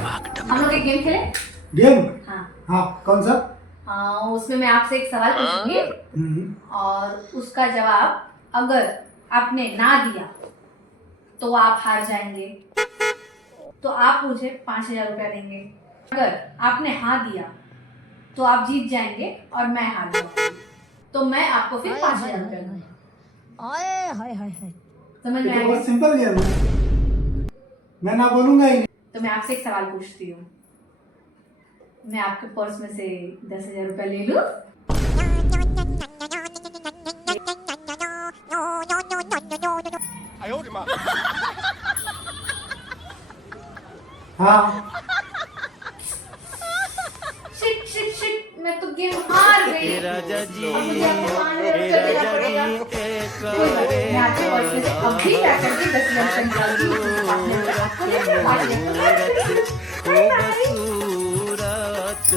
हम लोग एक गेम खेले। गेम? हाँ हाँ, कौन सा? उसमें मैं आपसे एक सवाल पूछूंगी और उसका जवाब अगर आपने ना दिया तो आप हार जाएंगे, तो आप मुझे 5,000 रुपया देंगे। अगर आपने हाँ दिया तो आप जीत जाएंगे और मैं हार जाऊंगी, तो मैं आपको फिर 5,000 रुपया दूंगा। हाय हाय हाय हाय। समझ ये में तो आया? बहुत सिंपल गेम है। मैं ना बोलूंगा ही नहीं। तो मैं आपसे एक सवाल पूछती हूँ, मैं आपके पर्स में से 10,000 रुपया ले लूं? हाँ, शिट शिट शिट, मैं तो गेम हार गई। राजा जी, अब मुझे आपको 5,000 रुपया देना पड़ेगा। कोई बात नहीं, मैं आपके पर्स में से अभी जा करके 10,000 निकालती हूँ। आपने आपको देना 5,000 रुपया। खूबसूरत